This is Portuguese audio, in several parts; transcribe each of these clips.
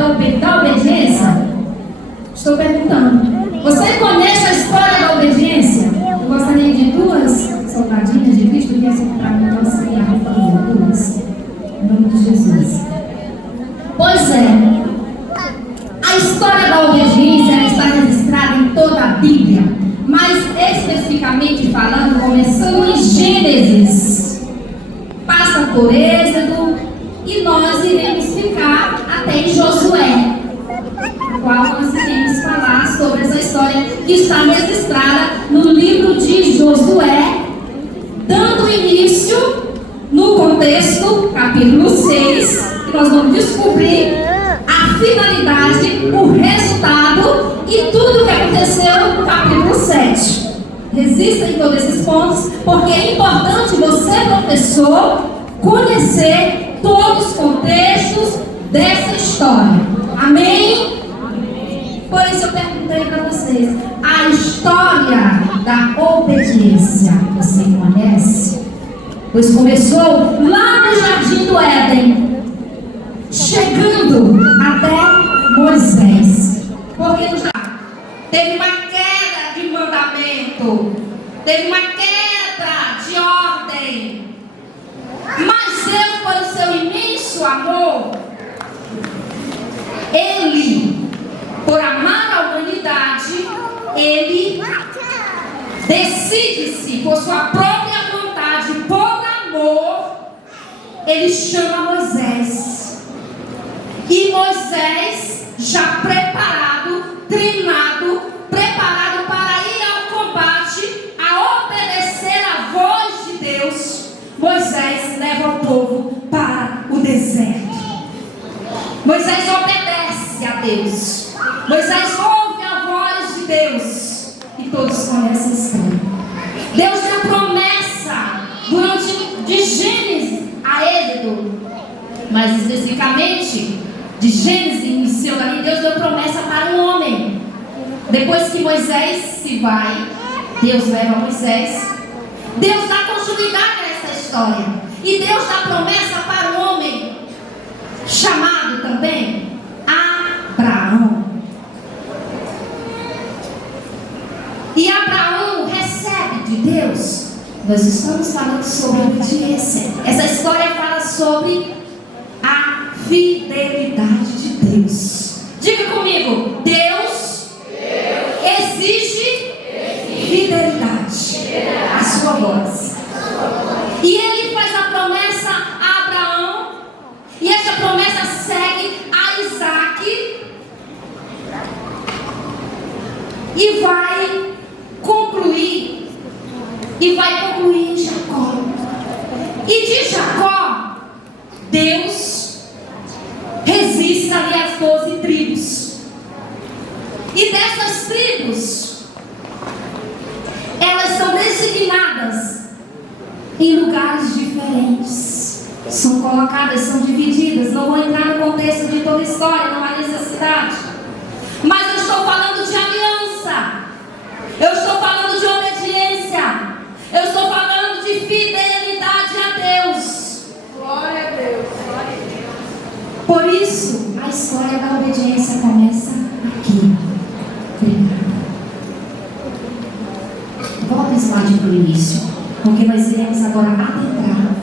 da obediência? Estou perguntando. Você conhece a história da obediência? Eu gostaria de 2 soldadinhas de Cristo que iam para mim auxiliar a família. 2. Em nome de Jesus. Pois é. A história da obediência está registrada em toda a Bíblia. Mas especificamente falando, começando em Gênesis. Passa por Êxodo. E nós iremos ficar até em Josué, no qual nós iremos falar sobre essa história que está registrada no livro de Josué, dando início no contexto, capítulo 6, que nós vamos descobrir a finalidade, o resultado e tudo o que aconteceu no capítulo 7. Resista em todos esses pontos, porque é importante você, professor, conhecer todos os contextos dessa história. Amém? Por isso eu perguntei para vocês: a história da obediência você conhece? Pois começou lá no Jardim do Éden, chegando até Moisés. Porque teve uma queda de mandamento, teve uma queda de ordem. Mas Deus, por seu imenso amor, Ele, por amar a humanidade, Ele decide-se por sua própria vontade, por amor, Ele chama Moisés. E Moisés, já preparado, treinado, preparado para ir ao combate, a obedecer a voz de Deus, Moisés leva o povo para o deserto. Moisés obedece a Deus. Moisés ouve a voz de Deus. E todos conhecem a história. Deus deu promessa de Gênesis a Êxodo, mas especificamente de Gênesis iniciou ali. Deus deu promessa para um homem. Depois que Moisés se vai, Deus leva Moisés. Deus dá continuidade a essa história. E Deus dá promessa para um homem chamado também Abraão. E Abraão recebe de Deus. Nós estamos falando sobre obediência. Essa história fala sobre a fidelidade de Deus. Diga comigo: Deus exige fidelidade à sua voz. E Ele faz a promessa a Abraão. E essa promessa segue a Isaac. E vai concluir em Jacó. E de Jacó, Deus registra ali as 12 tribos. E dessas tribos, elas são designadas em lugares diferentes. São colocadas, são divididas. Não vou entrar no contexto de toda a história, não há necessidade. Mas eu estou falando de aliança. Eu estou falando de obediência. Eu estou falando de fidelidade a Deus. Glória a Deus. Glória a Deus. Por isso, a história da obediência começa aqui. Volta o slide para o início, porque nós iremos agora adentrar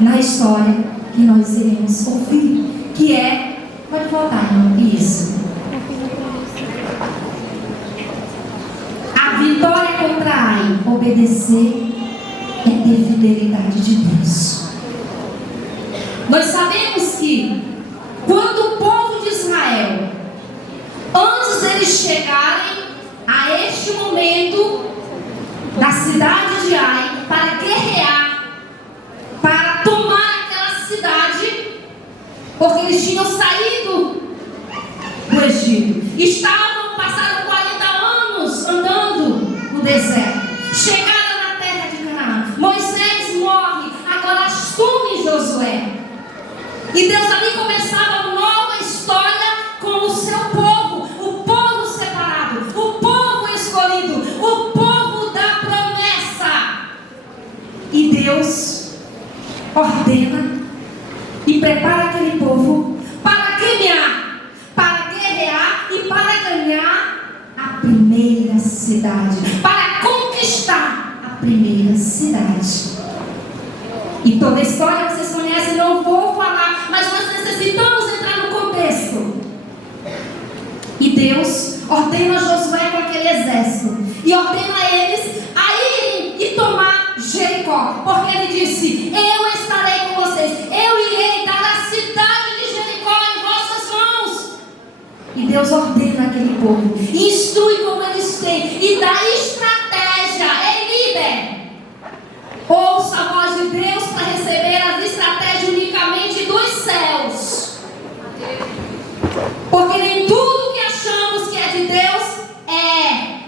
na história que nós iremos ouvir, que é... Pode voltar, isso. A vitória contra Ai, obedecer é ter fidelidade de Deus. Nós sabemos que quando o povo de Israel, antes deles chegarem a este momento da cidade de Ai, para guerrear, para tomar aquela cidade, porque eles tinham saído do Egito, passaram 40 anos andando no deserto, chegaram na terra de Canaã. Moisés morre, agora assume Josué, e Deus ali começava uma nova história com o seu povo, o povo separado, o povo escolhido, o povo da promessa. E Deus ordena e prepara aquele povo para caminhar cidade, para conquistar a primeira cidade. E toda a história vocês conhecem, não vou falar, mas nós necessitamos entrar no contexto. E Deus ordena Josué com aquele exército, e ordena eles a irem e tomar Jericó, porque ele disse: eu estarei com vocês, eu irei dar a cidade de Jericó em vossas mãos. E Deus ordena aquele povo, e instrui como eles têm, e dá estratégia. Ei, líder, ouça a voz de Deus para receber as estratégias unicamente dos céus, porque nem tudo que achamos que é de Deus é.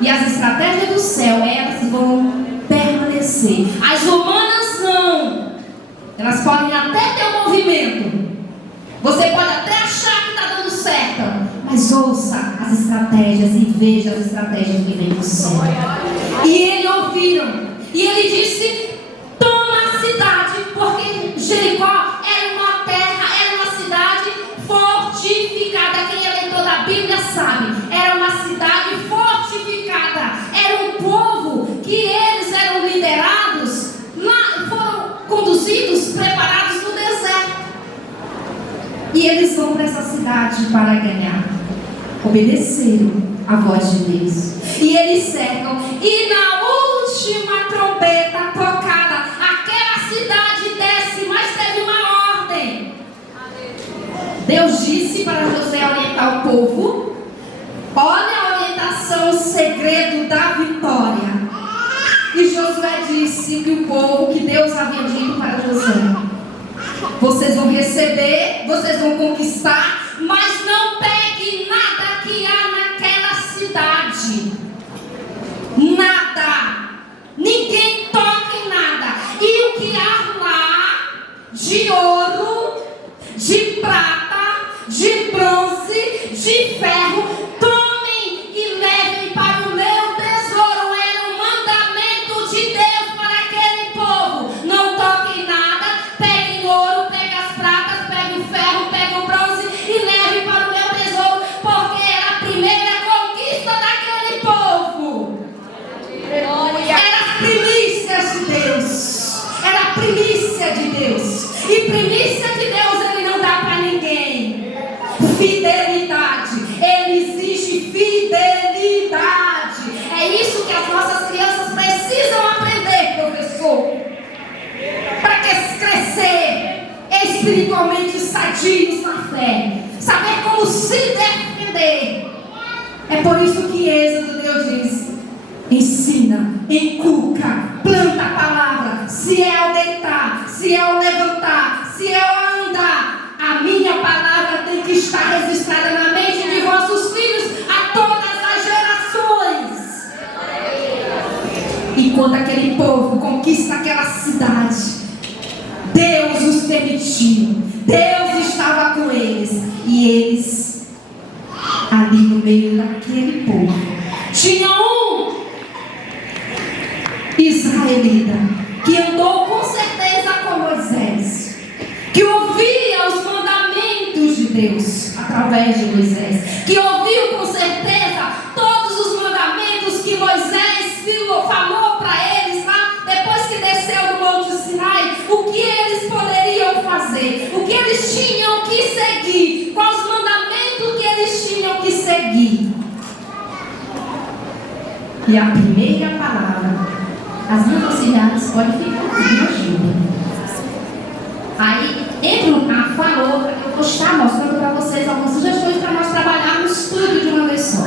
E as estratégias do céu, elas vão permanecer. As humanas não. Elas podem até ter um movimento, você pode até achar que está dando certo, mas ouça as estratégias e veja as estratégias que vêm do céu. E eles ouviram, e ele disse: toma a cidade, porque Jericó era uma terra, era uma cidade fortificada. Quem é leitor da Bíblia sabe, era uma cidade fortificada. Era um povo que eles eram liderados, foram conduzidos, preparados no deserto. E eles vão para essa cidade para ganhar. Obedeceram a voz de Deus, e eles cercam, e na última trombeta tocada, aquela cidade desce, mas teve uma ordem. Deus disse para Josué orientar o povo. Olha a orientação, o segredo da vitória. E Josué disse que o povo, que Deus havia dito para Josué: vocês vão receber, vocês vão conquistar, mas não pegue nada que há naquela cidade. Nada. Ninguém toque em nada. E o que há lá de ouro, de prata, de bronze, de ferro, tomem e levem para o meu tesouro. Era um mandamento de Deus para aquele povo. Não toquem nada, peguem ouro, peguem as pratas, peguem o ferro, peguem o bronze e levem para o meu tesouro, porque era a primeira conquista daquele povo. Era as primícias de Deus. Era a primícia de Deus. E primícia de Deus ele não dá para ninguém. Fidelidade. Ele exige fidelidade. É isso que as nossas crianças precisam aprender, professor, para crescer espiritualmente sadios na fé, saber como se defender. É por isso que Êxodo, Deus diz: ensina, inculca, planta a palavra. Se é ao deitar, se é ao levantar, se é ao andar, a minha palavra tem que estar registrada na mente de vossos filhos a todas as gerações. E quando aquele povo conquista aquela cidade, Deus os permitiu, Deus estava com eles, e eles ali no meio daquele povo tinha um israelita que andou com certeza com Moisés, que ouvia os mandamentos de Deus através de Moisés, que ouviu com certeza todos os mandamentos que Moisés falou para eles lá, depois que desceu do Monte Sinai, o que eles poderiam fazer, o que eles tinham que seguir, quais os mandamentos que eles tinham que seguir. E a primeira palavra, as minhas auxiliares podem ficar aqui, me ajudem. Aí entra a outra, eu vou estar mostrando para vocês algumas sugestões para nós trabalharmos tudo de uma vez só.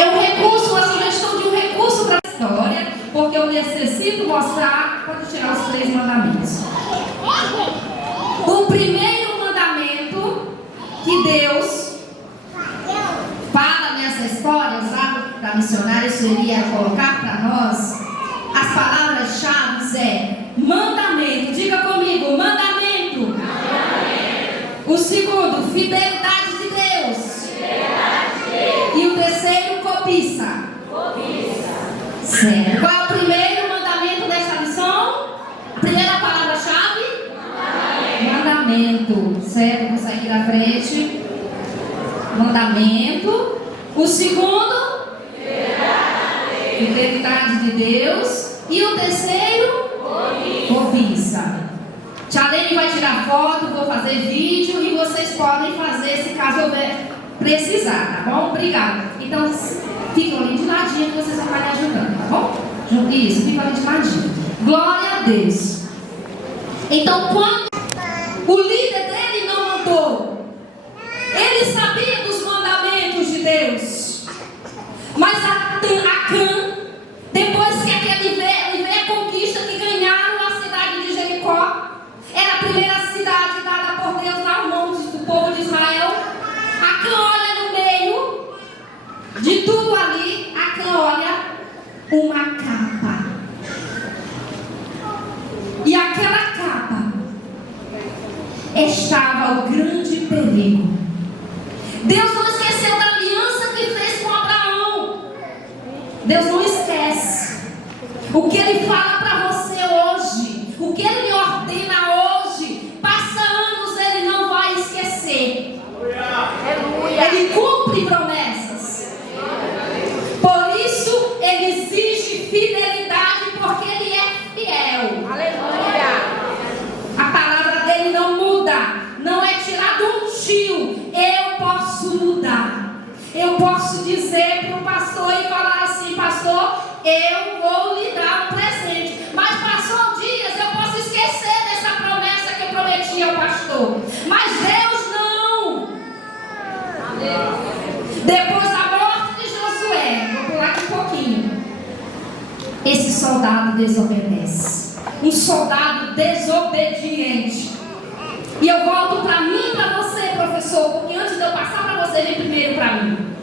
É um recurso, a sugestão de um recurso para a história, porque eu necessito mostrar, pode tirar os 3 mandamentos. O primeiro mandamento que Deus fala nessa história, usado para missionários, seria colocar para nós as palavras-chave é mandamento. Diga comigo, mandamento. Mandamento. O segundo, fidelidade de Deus. Fidelidade de Deus. E o terceiro, cobiça. Cobiça. Certo. Qual é o primeiro mandamento desta lição? A primeira palavra-chave? Mandamento. Certo? Vou sair da frente. Mandamento. O segundo? Fidelidade. Fidelidade de Deus. E o terceiro? Cobiça. Tchalene vai tirar foto, vou fazer vídeo e vocês podem fazer se caso houver precisar, tá bom? Obrigada. Então, ficam ali de ladinho que vocês vão estar me ajudando, tá bom? Isso, ficam ali de ladinho. Glória a Deus. Então, quando o líder dele não mandou, ele sabia dos mandamentos de Deus. Mas Acã, depois que aquele veio a conquista que ganharam a cidade de Jericó, era a primeira cidade dada por Deus nas mãos do povo de Israel. Acã olha no meio de tudo ali, Acã olha uma capa. E aquela capa estava o grande perigo. Deus não esqueceu da aliança que fez com Abraão. Deus não esquece. O que Ele fala para você hoje, o que Ele lhe ordena hoje, passa anos, Ele não vai esquecer. Ele cumpre promessas. Por isso, Ele exige fidelidade, porque Ele é fiel. A palavra dele não muda. Não é tirado um tio. Eu posso mudar. Eu posso dizer para o pastor e falar assim: pastor, eu vou lhe dar um presente. Mas passou dias, eu posso esquecer dessa promessa que eu prometi ao pastor. Mas Deus não. Depois da morte de Josué, vou pular aqui um pouquinho. Esse soldado desobedece. Um soldado desobediente. E eu volto para mim e para você, professor, porque antes de eu passar para você, vem primeiro para mim.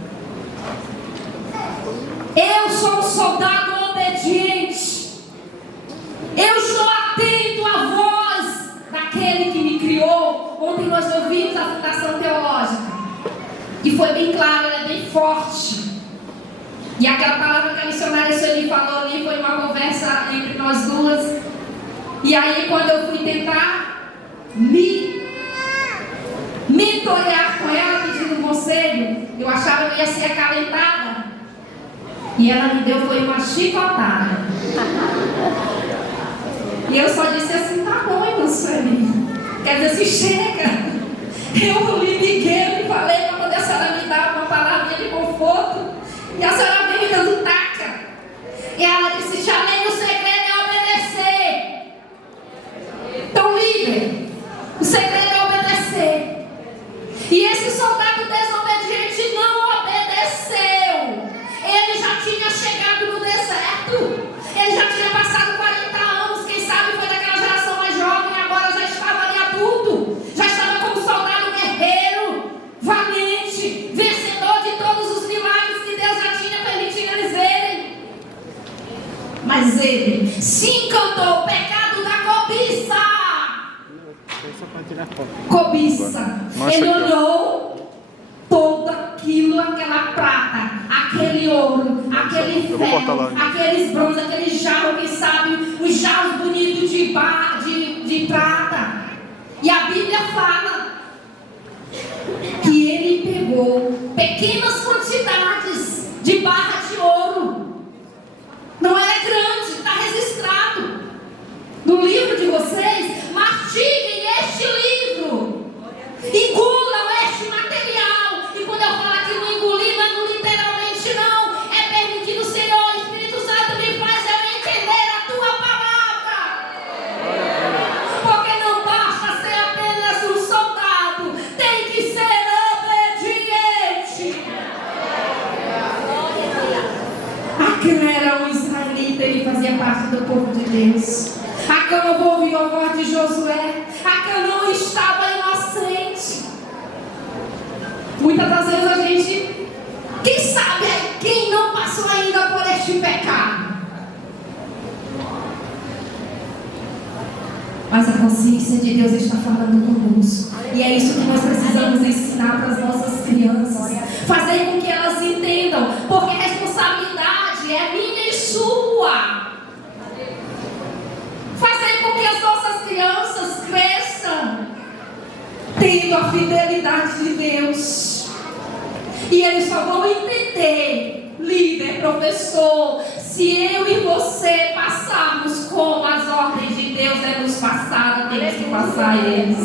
Eu sou um soldado obediente. Eu estou atento à voz daquele que me criou. Ontem nós ouvimos a Fundação Teológica, que foi bem clara, ela é bem forte. E aquela palavra que a missionária Sueli falou ali foi uma conversa entre nós duas. E aí, quando eu fui tentar me mentorear com ela, pedindo um conselho, eu achava que eu ia ser acalentada. E ela me deu foi uma chicotada. E eu só disse assim: tá bom, irmã Sueli. Quer dizer assim, chega. Eu lhe liguei e falei para poder a senhora me dar uma palavrinha de conforto. E a senhora veio me dando taca. E ela disse: Tchalene, o segredo é obedecer. Então, líder, o segredo é obedecer. E esse soldado desobediente não obedeceu. Ele já tinha chegado no deserto. Ele já tinha passado 40 anos. Quem sabe foi daquela geração mais jovem. Agora já estava ali adulto. Já estava como soldado guerreiro, valente, vencedor de todos os milagres que Deus já tinha permitido eles verem. Mas ele se encantou. O pecado da cobiça. Cobiça. Ele olhou todo aquilo, aquela prata, aquele ouro, aquele ferro, aqueles bronzes, aquele jarro, quem sabe, os jarros bonitos de prata. E a Bíblia fala que ele pegou pequenas quantidades de barra de ouro. Não é grande, está registrado no livro de vocês. Mastiguem este livro, engulam este material. E quando eu falo aqui no engolir, não é literalmente não. É permitido, Senhor, o Espírito Santo me faz eu entender a tua palavra. Porque não basta ser apenas um soldado, tem que ser obediente. Acã era um israelita, ele fazia parte do povo de Deus. Acã não ouviu a voz de Josué. Acã não estava inocente. Muitas das vezes a gente, quem sabe, quem não passou ainda por este pecado. Mas a consciência de Deus está falando conosco. E é isso que nós precisamos ensinar para as nossas crianças. Fazer com que elas entendam. Porque a responsabilidade é minha e sua. Fazer com que as nossas crianças cresçam tendo a fidelidade de Deus. E eles só vão entender, líder, professor, se eu e você passarmos como as ordens de Deus é nos passar, temos que passar eles.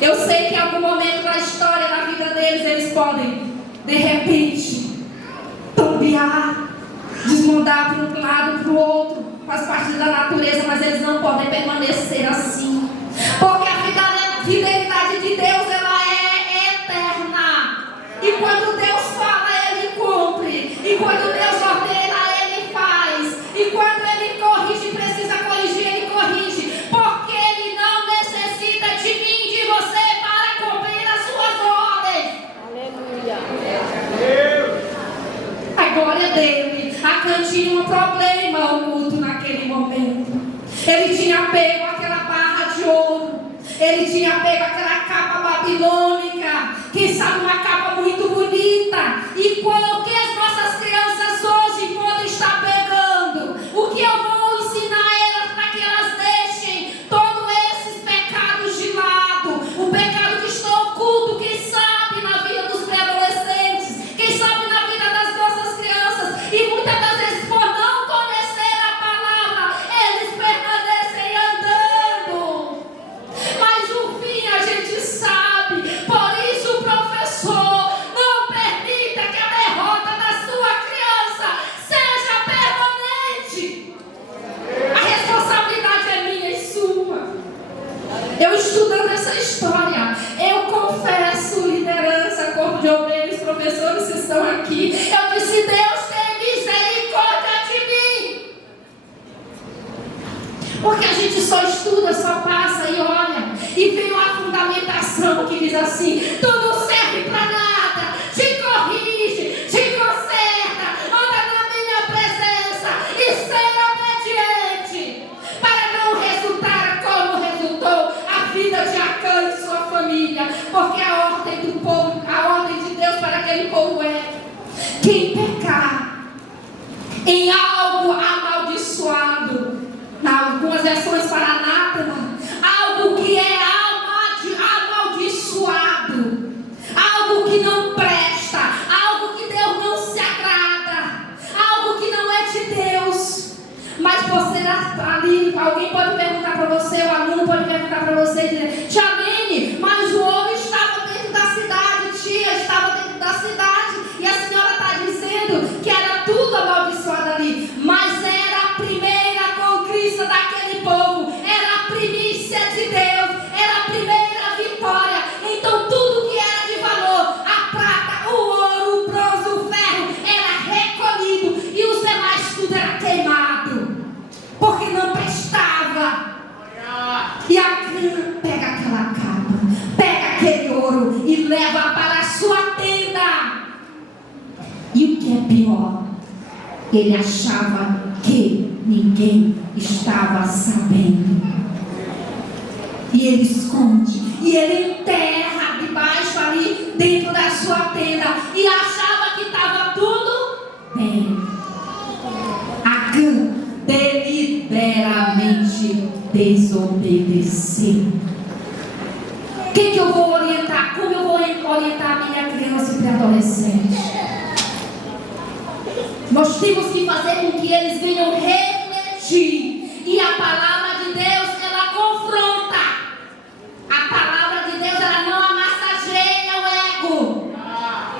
Eu sei que em algum momento da história da vida deles, eles podem, de repente, tombear, desmondar para um lado, para o outro, faz parte da natureza, mas eles não podem permanecer assim, porque a fidelidade de Deus, ela é eterna, e quando Deus fala, Ele cumpre, e quando Deus ordena, Ele faz, e quando Ele corrige, precisa corrigir, Ele corrige, porque Ele não necessita de mim, de você, para cumprir as suas ordens. Aleluia. A glória dele. Acã tinha um problema oculto naquele momento. Ele tinha pego aquela barra de ouro. Ele tinha pego aquela capa babilônica. Quem sabe uma capa muito bonita. E qual que as nossas crianças hoje podem estar pegando? O que eu vou ensinar elas para que elas deixem todos esses pecados de lado? O pecado que está oculto, quem sabe na vida dos pré-adolescentes, quem sabe na vida das nossas crianças. E muitas das vezes, por não conhecer a palavra, eles permanecem andando. Mas o fim a gente sabe. Por isso, professor, não permita que a derrota da sua criança seja permanente. A responsabilidade é minha e sua. Eu estudando essa história, eu confesso, liderança, corpo de obreiros, professores que estão aqui, eu disse: Deus tem misericórdia de mim. Porque a gente só estuda, só passa e olha, e vem uma fundamentação que diz assim: tu não serve para nada, te corrige, te conserta, anda na minha presença e seja obediente, para não resultar como resultou a vida de Acã e sua família. Porque a ordem do povo, a ordem de Deus para aquele povo é: quem pecar em algo amaldiçoado, em algumas versões para anátema, algo que é amaldiçoado, algo que não presta, algo que Deus não se agrada, algo que não é de Deus. Mas você ali, alguém pode perguntar para você, o aluno pode perguntar para você e dizer: Tia Mene, mas o ouro estava dentro da cidade, tia, estava dentro da cidade, e a senhora está dizendo que era tudo amaldiçoado ali. Mas era a primeira conquista daquele povo, era a primícia de Deus, era a primeira vitória. Então tudo que era de valor, a prata, o ouro, o bronze, o ferro, era recolhido, e os demais tudo era queimado, porque não prestava. E Acã pega aquela capa, pega aquele ouro e leva para a sua tenda. E o que é pior, ele achava que ninguém estava sabendo. E ele esconde, e ele enterra debaixo ali, dentro da sua tenda, e achava que estava tudo bem. Acã deliberadamente desobedeceu. O que eu vou orientar? Como eu vou orientar a minha criança e pré-adolescente? Nós temos que fazer com que eles venham refletir. E a palavra de Deus, ela confronta. A palavra de Deus, ela não amassageia o ego.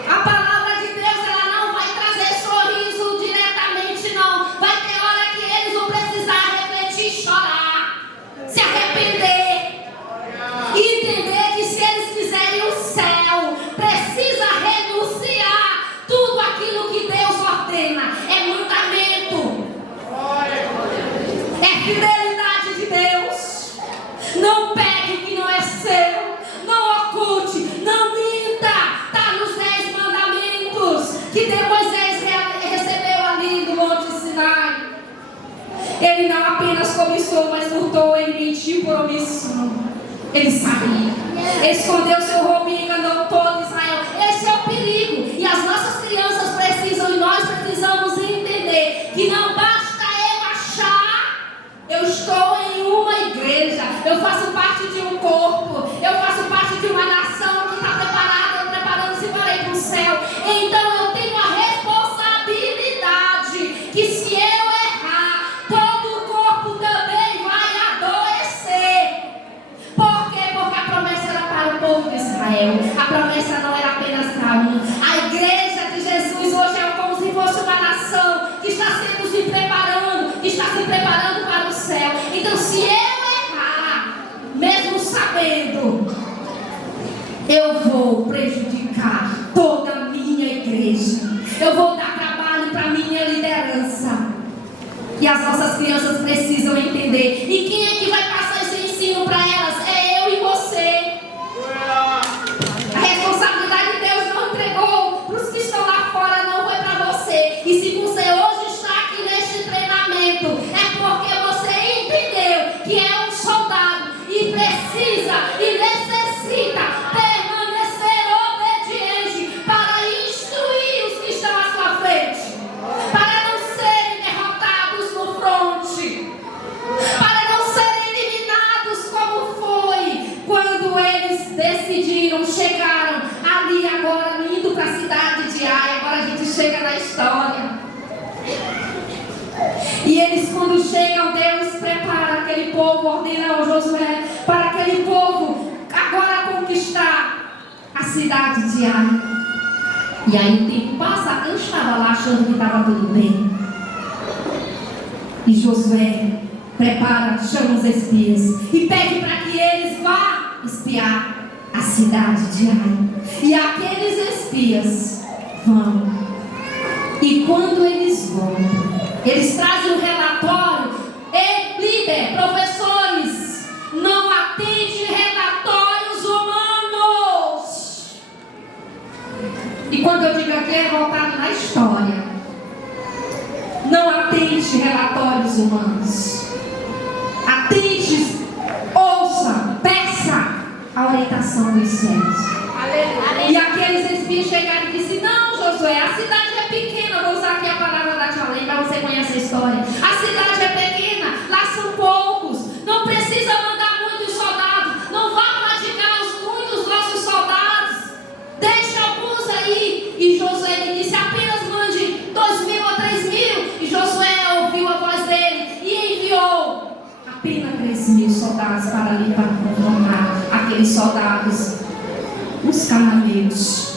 A palavra de Deus, ela não vai trazer sorriso diretamente, não. Vai ter hora que eles vão precisar refletir, chorar, se arrepender e entender que se eles quiserem o céu, precisa renunciar tudo aquilo que Deus ordena. É mandamento, é fidelidade de Deus. Não pegue o que não é seu, não oculte, não minta. Está nos 10 mandamentos que Moisés recebeu ali do Monte Sinai. Ele não apenas cobiçou, mas furtou, ele mentiu por omissão. Ele sabia, ele escondeu seu roubo e enganou todo Israel. Esse é o perigo. E as nossas crianças precisam, e nós precisamos entender que não basta eu achar, eu estou em uma igreja, eu faço parte de um corpo, eu faço parte de uma nação que está preparada, preparando-se para ir para o céu. Então eu tenho a responsabilidade Israel. A promessa não era apenas para um. A igreja de Jesus hoje é como se fosse uma nação que está sempre se preparando, que está se preparando para o céu. Então, se eu errar, mesmo sabendo, eu vou prejudicar toda a minha igreja. Eu vou dar trabalho para a minha liderança. E as nossas crianças precisam entender. E quem é que vai passar esse ensino para elas? É eu e você. A responsabilidade de Deus não entregou para os que estão lá fora, não foi para você. E se você hoje está aqui neste treinamento, é porque você entendeu que é um soldado e precisa e necessita permanecer obediente para instruir os que estão à sua frente, para não serem derrotados no fronte, para não serem eliminados como foi quando eles decidiram, chegaram ali agora, indo para a cidade de Ai. Agora a gente chega na história. E eles, quando chegam, Deus prepara aquele povo, ordena ao Josué para aquele povo agora conquistar a cidade de Ai. E aí o tempo passa, Acã estava lá achando que estava tudo bem. E Josué prepara, chama os espias e pede para que eles vá espiar a cidade de Ai. E aqueles espias vão. E quando eles voltam, eles trazem um relatório. Ei, líder, professores, não atende relatórios humanos. E quando eu digo aqui, é voltado na história. Não atende relatórios humanos. Atende, ouça, peça a orientação dos céus. E aqueles espias chegaram e disseram: não, Josué, a cidade é pequena. Vou usar aqui a palavra da Tia Lei para você conhecer a história. A cidade é pequena, lá são poucos. Não precisa mandar muitos soldados. Não vá fatigar muitos nossos soldados. Deixa alguns aí. E Josué lhe disse: apenas mande 2.000 ou 3.000. E Josué ouviu a voz dele e enviou apenas 3.000 soldados para ali, para confrontar aqueles soldados, os cananeus.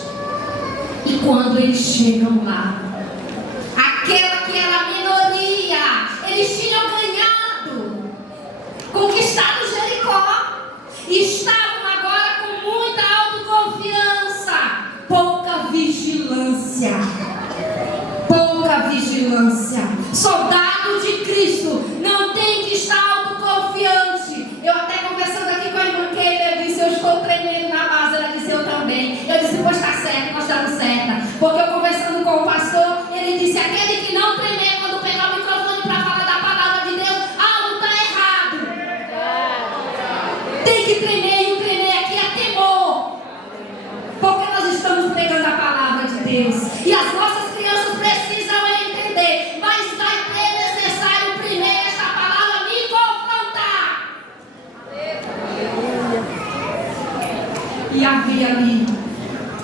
E quando eles chegam lá, aquela que era a minoria, eles tinham ganhado, conquistado Jericó, e estavam agora com muita autoconfiança, pouca vigilância. Soldado de Cristo não tem que estar autoconfiante. Eu até conversando aqui com a irmã Keila, eu disse: eu estou tremendo na base. Ela disse: eu também. Eu disse: pois está certo, nós estamos certa. Porque eu conversando com o pastor, ele disse: aquele que não tremer quando pegar o microfone para falar da palavra de Deus, algo está errado. Tem que tremer, e o tremer aqui é temor. Porque nós estamos pregando a palavra de Deus. E as nossas crianças precisam entender. Mas vai ter necessário primeiro esta palavra me confrontar. E havia ali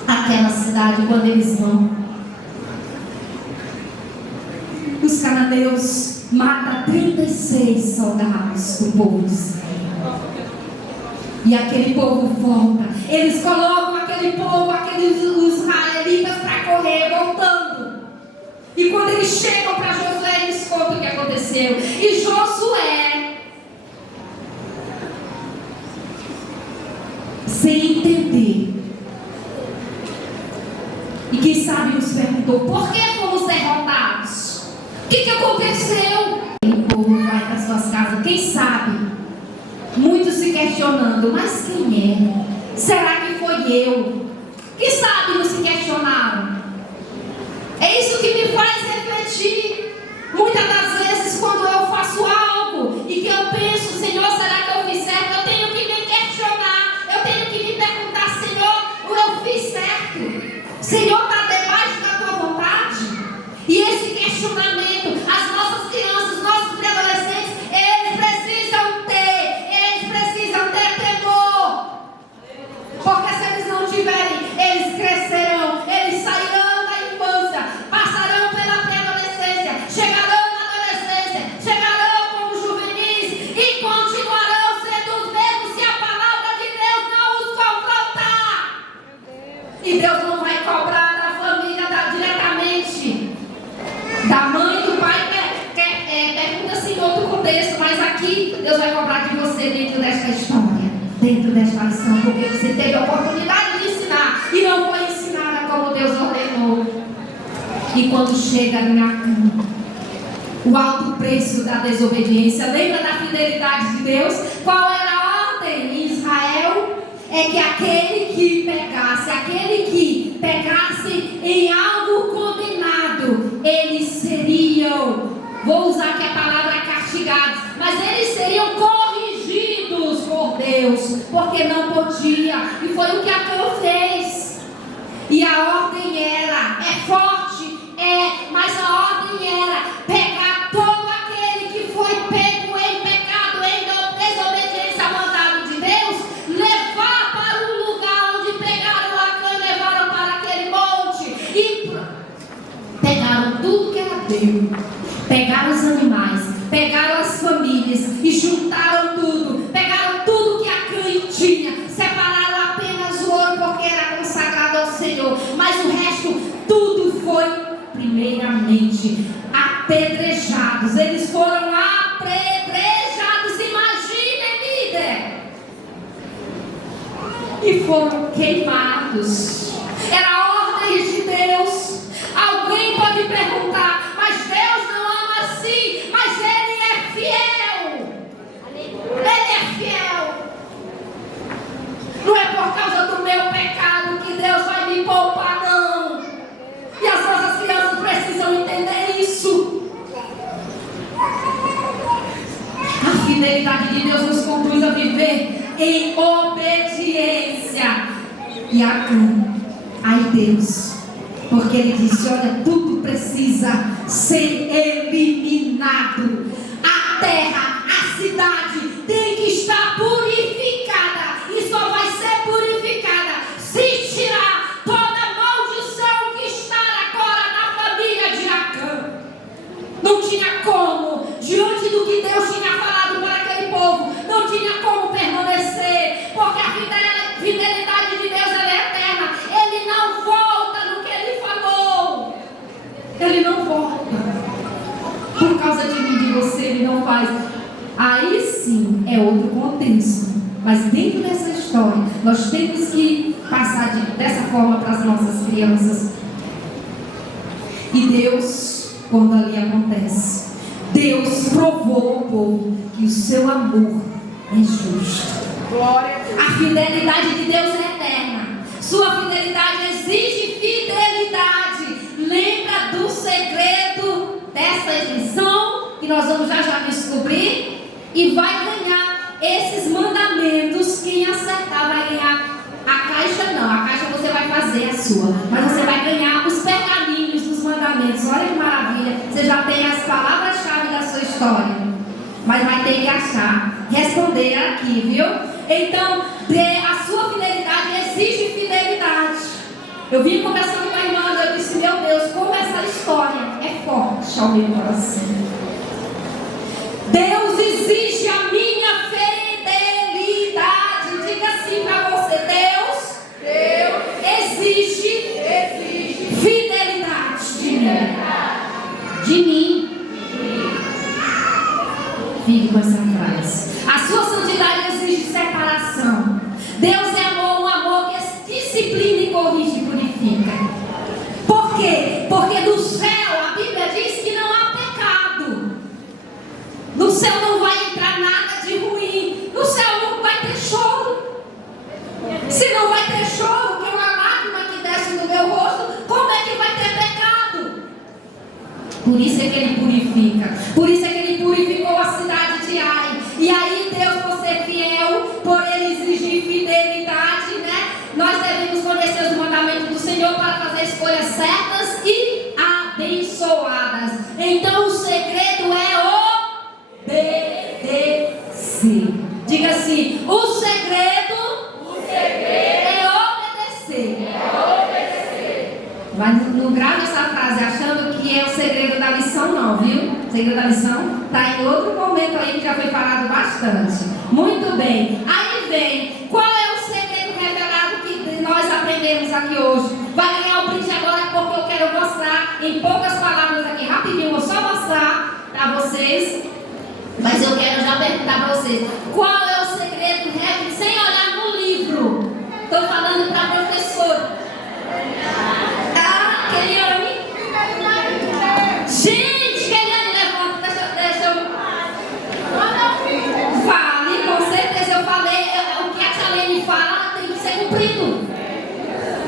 aquela cidade, quando eles vão, os cananeus matam 36 soldados do povo de Israel. E aquele povo volta. Eles colocam aquele povo, aqueles israelitas para correr, voltando. E quando eles chegam para Josué, eles contam o que aconteceu. E Josué, sem entender, e quem sabe nos perguntou: por que fomos derrotados? O que aconteceu? E o povo vai para suas casas, quem sabe? Muitos se questionando: mas quem é? Será que foi eu? Quem sabe não se questionaram? É isso que me faz refletir. Muitas das vezes, quando eu faço algo e que eu penso: Senhor, será que eu fiz certo? Eu tenho que me questionar. Eu tenho que me perguntar: Senhor, eu fiz certo? Senhor, está debaixo da tua vontade? E esse questionamento, as nossas crianças, nossos adolescentes, eles precisam ter temor. Porque se eles não tiverem aqui, Deus vai cobrar de você dentro desta história, dentro desta lição, porque você teve a oportunidade de ensinar e não foi ensinada como Deus ordenou. E quando chega na cama, o alto preço da desobediência, lembra da fidelidade de Deus? Qual era a ordem em Israel? É que aquele que pegasse em algo condenado, eles seriam, vou usar aqui a palavra castigados, mas eles seriam corrigidos por Deus, porque não podia, e foi o que Acã fez. E a ordem era, é forte, mas a ordem era pegar todo aquele que foi pego em pecado, em desobediência ao mandado de Deus, levar para o lugar onde pegaram Acã, levaram para aquele monte e pegaram tudo que era dele, pegaram os animais, pegaram as famílias e juntaram tudo, pegaram tudo que Acã tinha, separaram apenas o ouro porque era consagrado ao Senhor, mas o resto tudo foi primeiramente apedrejados. Eles foram apedrejados, imaginem, líder, e foram queimados. Era a ordem de Deus. Alguém pode perguntar, mas Deus não ama assim, mas Ele é fiel. Ele é fiel. Não é por causa do meu pecado que Deus vai me poupar, não. E as nossas crianças precisam entender isso. A fidelidade de Deus nos conduz a viver em obediência. E ai Deus, porque Ele disse, olha, tudo precisa ser eliminado. A terra, a cidade tem que estar purificada. E só vai ser purificada se tirar toda a maldição que está agora na família de Acã. Não tinha como, diante do que Deus tinha falado para aquele povo, não tinha como permanecer, porque a fidelidade de Deus é eterna. Ele não volta no que Ele falou. Ele não volta. Por causa de mim, de você, Ele não faz. Aí sim é outro contexto. Mas dentro dessa história, nós temos que passar dessa forma para as nossas crianças. E Deus, quando ali acontece, Deus provou ao povo que o seu amor é justo. Glória a Deus. A fidelidade de Deus é eterna. Sua fidelidade exige fidelidade. Lembra do segredo dessa lição que nós vamos já descobrir? E vai ganhar esses mandamentos. Quem acertar vai ganhar a caixa, não. A caixa você vai fazer a sua, mas você vai ganhar os pergaminhos dos mandamentos. Olha que maravilha. Você já tem as palavras-chave da sua história, mas vai ter que achar, responder aqui, viu? Então, a sua fidelidade exige fidelidade. Eu vim conversando com a irmã, eu disse, meu Deus, como essa história é forte ao meu coração. Deus exige a minha fidelidade. Diga assim para você, Deus exige fidelidade de mim. Fique com essa frase. A sua santidade exige separação. Deus é amor, um amor que disciplina e corrige e purifica. Por quê? Porque do céu a Bíblia diz que não há pecado. No céu não vai entrar nada de ruim. No céu não vai ter choro. Se não vai ter choro, que é uma lágrima que desce no meu rosto, como é que vai ter pecado? Por isso é que Ele purifica. Por isso é que Ele purificou a cidade de Ai. E aí Deus, por ser fiel, por Ele exigir fidelidade, né? Nós devemos conhecer os mandamentos do Senhor para fazer escolhas certas e abençoadas. Então o segredo é obedecer. Diga assim, o segredo é obedecer. Mas não grave essa frase achando que é o segredo da lição, não, viu? O segredo da lição está em outro momento aí que já foi falado bastante. Muito bem. Aí vem, qual é o segredo revelado que nós aprendemos aqui hoje? Vai ganhar o brinde agora porque eu quero mostrar em poucas palavras aqui, rapidinho, vou só mostrar para vocês. Mas eu quero já perguntar para vocês: qual é o segredo do rap sem olhar no livro? Estou falando para a professora. Tá, Keliane? Gente, Keliane, levanta, deixa eu. Fale, com certeza eu falei. O que a tia Lene fala tem que ser cumprido.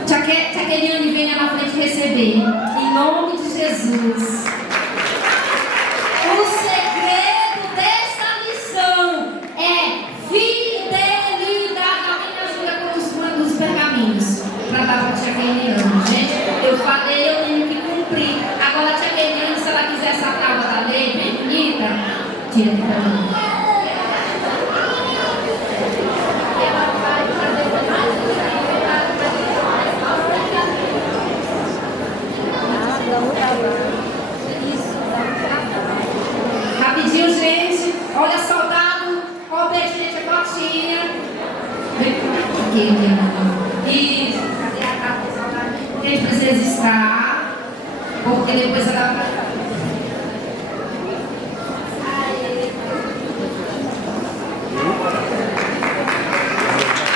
Tia Keliane, venha na frente receber. Em nome de Jesus. O segredo dessa lição é fidelidade. Alguém me ajuda com os pergaminhos para dar para a tia Keliane. Gente, eu falei, eu tenho que cumprir. Agora a tia Keliane, se ela quiser essa tábua da lei, bem bonita, tira aqui para mim. Rapidinho, gente. Olha, soldado. Obediente a cotinha. Vem aqui. Isso. Cadê a capa do soldadinho? A gente precisa estar. Porque depois ela vai.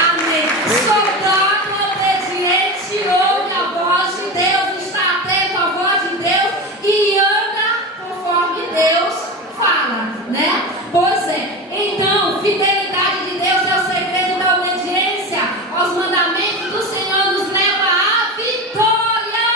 Amém. Soldado obediente ouve a voz de Deus. Está atento à voz de Deus. E anda conforme Deus fala, né? Pois é. Então, fidelidade de Deus é o segredo da obediência aos mandamentos do Senhor, nos leva à vitória.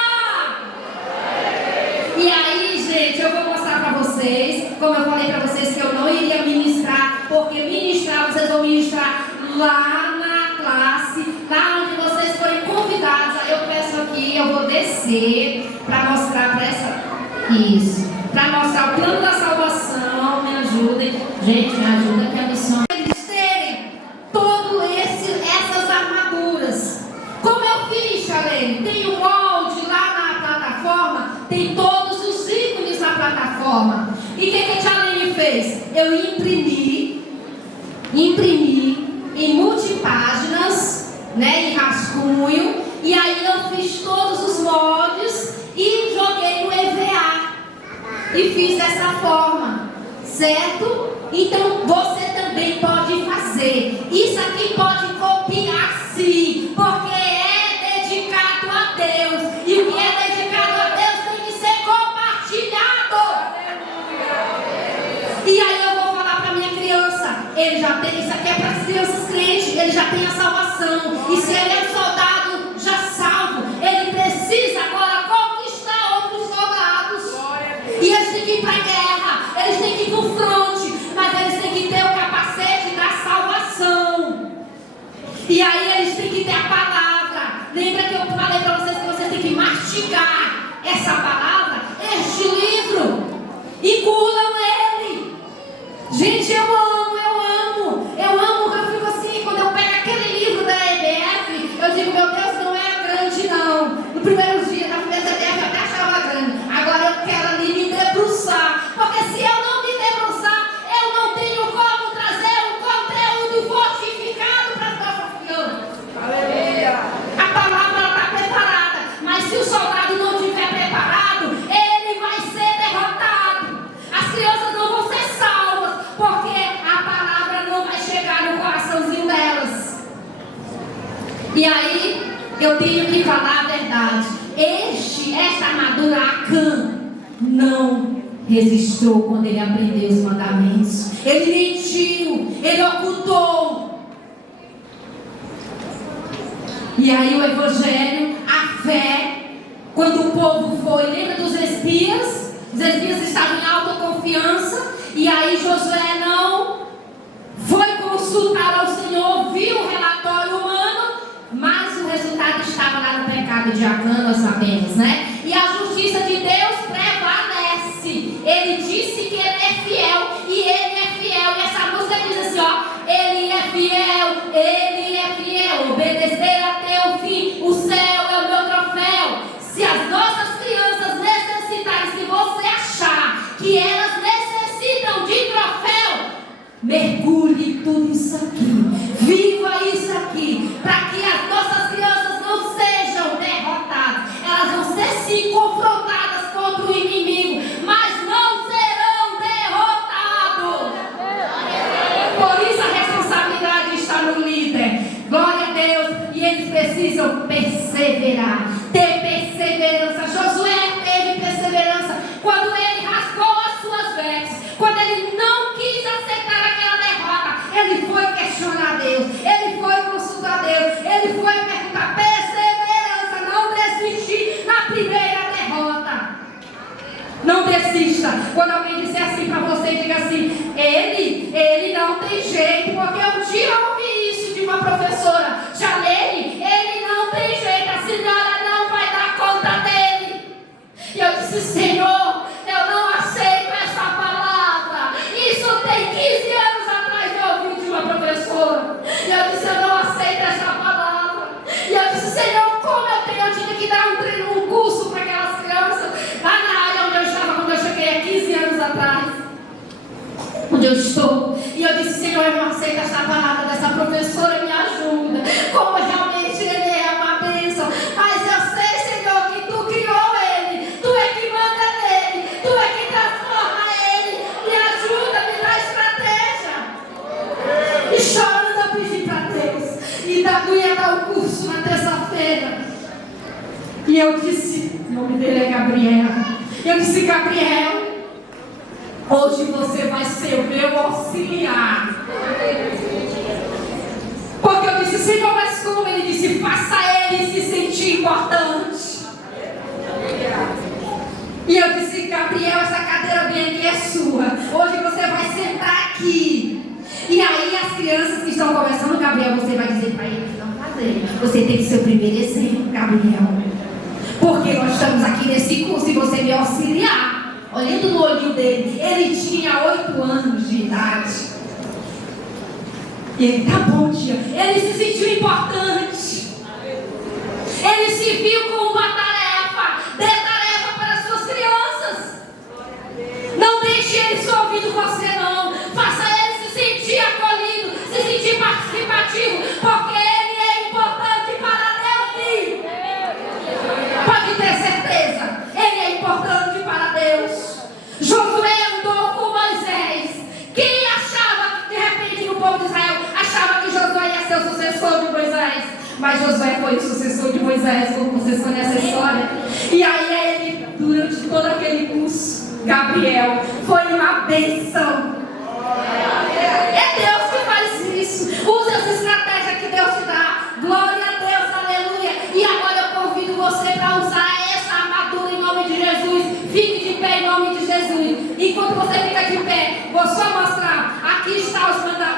E aí, gente, eu vou mostrar para vocês, como eu falei para vocês que eu não iria ministrar, porque ministrar, vocês vão ministrar lá na classe, lá onde vocês forem convidados. Aí eu peço aqui, eu vou descer para mostrar para essa... Isso. Para mostrar o plano da salvação. Me ajudem. Gente, me ajuda que a missão... Eles terem todas essas armaduras. Como eu fiz, Charlene? Tem o molde lá na plataforma. Tem todos os ícones na plataforma. E o que a Charlene fez? Eu imprimi em multipáginas, né, em rascunho. E aí eu fiz todos os moldes e joguei no EVA. E fiz dessa forma, certo? Então você também pode fazer. Isso aqui pode copiar sim, porque é dedicado a Deus. E o que é dedicado a Deus tem que ser compartilhado. E aí eu vou falar para minha criança: ele já tem, isso aqui é para as crianças crentes, ele já tem a salvação. E se ele é um soldado já salvo, ele precisa agora conquistar outros soldados. E eles têm que ir para a guerra, eles têm que ir para o fronte, mas eles têm que ter o capacete da salvação. E aí eles têm que ter a palavra. Lembra que eu falei para vocês que vocês têm que mastigar essa palavra, este livro, e culam ele. Gente, eu amo. Eu fico assim, quando eu pego aquele livro da EBF, eu digo: meu Deus, não é grande não. No primeiro dia, na primeira EBF, eu até achava grande. Agora eu quero ali me debruçar, porque se eu não me debruçar, eu não tenho como trazer um conteúdo fortificado para as nossas crianças. Aleluia! A palavra está preparada, mas se o soldado não estiver preparado, ele vai ser derrotado. As crianças não vão ser salvas, porque a palavra não vai chegar no coraçãozinho delas. E aí, eu tenho que falar a verdade. Esta armadura, Acã não resistiu quando ele aprendeu os mandamentos. Ele mentiu, ele ocultou. E aí o evangelho, a fé, quando o povo foi, lembra dos espias? Os espias estavam em alta confiança. E aí Josué não foi consultar ao Senhor, viu o relatório humano, mas o resultado estava lá no pecado de Acã, nós sabemos, né? E a justiça de Deus prevalece. Ele disse que ele é fiel, e ele é fiel. E essa música diz assim, ó: ele é fiel, obedecer até o fim. O céu é o meu troféu. Se as nossas crianças necessitarem, se você achar que elas necessitam de troféu, mergulhe tudo isso aqui, viva isso aqui, para que as nossas crianças não sejam derrotadas. Elas vão ser sim confrontadas contra o inimigo, mas não serão derrotados. precisam perseverar, ter perseverança. Josué teve perseverança quando ele rasgou as suas vestes, quando ele não quis aceitar aquela derrota. Ele foi questionar Deus, ele foi consultar Deus, ele foi perguntar. Perseverança, não desistir na primeira derrota. Não desista. Quando alguém disser assim para você, diga assim: ele não tem jeito, porque um dia eu ouvi isso de uma professora, Jalene, ele não tem jeito, a senhora não vai dar conta dele. E eu disse: Senhor, eu não aceito essa palavra. Isso tem 15 anos atrás eu ouvi de uma professora. E eu disse: eu não aceito essa palavra. E eu disse: Senhor, como eu tinha que dar um treino, um curso para aquelas crianças lá na área onde eu estava quando eu cheguei há 15 anos atrás, onde eu estou. E eu disse: Senhor, eu não aceito essa palavra dessa professora, me ajuda. Como realmente ele é uma bênção. Mas eu sei, Senhor, que tu criou ele, tu é que manda nele, tu é que transforma ele. Me ajuda, me dá estratégia. E chorando eu pedi para Deus. E Davi ia dar o curso na terça-feira. E eu disse, o nome dele é Gabriel. Eu disse: Gabriel, hoje você vai ser o meu auxiliar. Porque eu disse: Senhor, mas como? Ele disse: faça ele se sentir importante. E eu disse: Gabriel, essa cadeira bem aqui é sua. Hoje você vai sentar aqui. E aí as crianças que estão conversando: Gabriel, você vai dizer para eles não fazer. Você tem que ser o primeiro exemplo, Gabriel. Porque nós estamos aqui nesse curso e você me auxiliar. Olhando no olhinho dele, ele tinha 8 anos de idade. E ele: tá bom, tia. Ele se sentiu importante. Ele se viu com uma tarefa. Dê tarefa para as suas crianças. Não deixe ele só ouvindo você, não. Faça ele se sentir acolhido, se sentir participativo, porque ele é importante para Deus, sim. Pode ter certeza, ele é importante para Deus. Josué andou com Moisés. Quem achava que de repente no povo de Israel achava que Josué ia ser o sucessor de Moisés? Mas Josué foi o sucessor de Moisés, como vocês conhecem a história. E aí ele, durante todo aquele curso, Gabriel foi uma bênção. É Deus que faz isso. Use as estratégias que Deus te dá. Glória a Deus, aleluia. E agora eu convido você para usar essa armadura em nome de Jesus. Fique de pé em nome de Jesus. Enquanto você fica de pé, vou só mostrar. Aqui está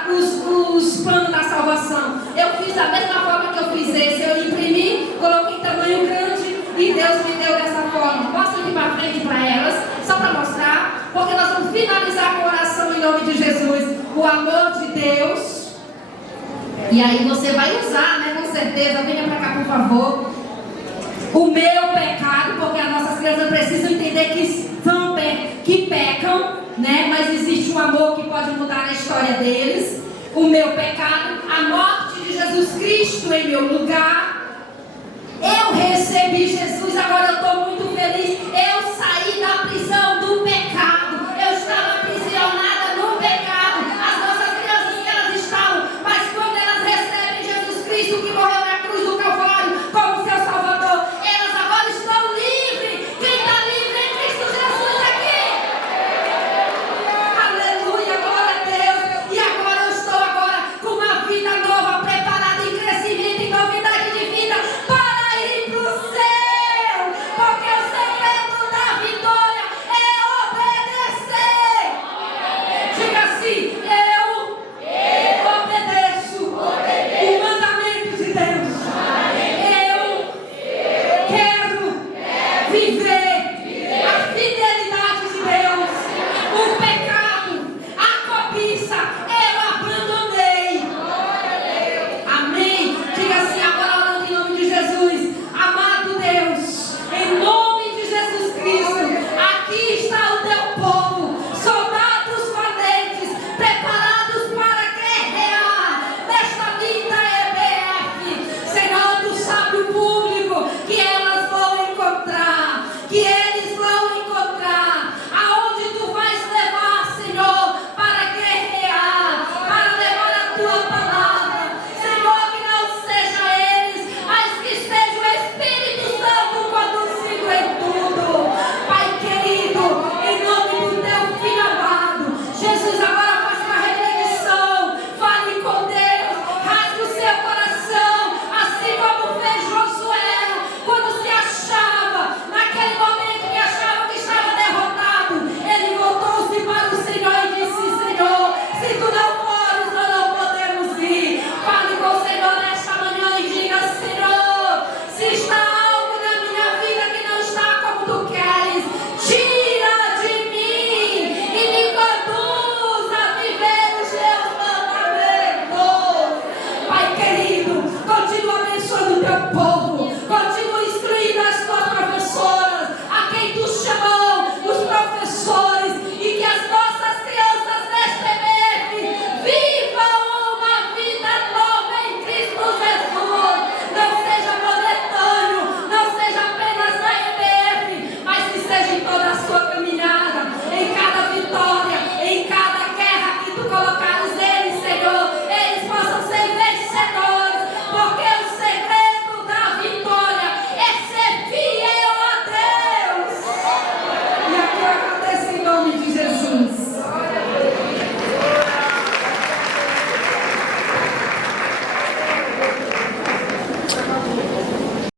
os planos da salvação. Eu fiz da mesma forma que eu fiz esse. Eu imprimi, coloquei em tamanho grande e Deus me deu dessa forma. Posso ir para frente para elas, só para mostrar, porque nós vamos finalizar com oração em nome de Jesus. O amor de Deus. E aí você vai usar, né? Com certeza. Venha para cá, por favor. O meu pecado, porque as nossas crianças precisam entender que pecam, né? Mas existe um amor que pode mudar a história deles. O meu pecado, a morte de Jesus Cristo em meu lugar. Eu recebi Jesus, agora eu tomo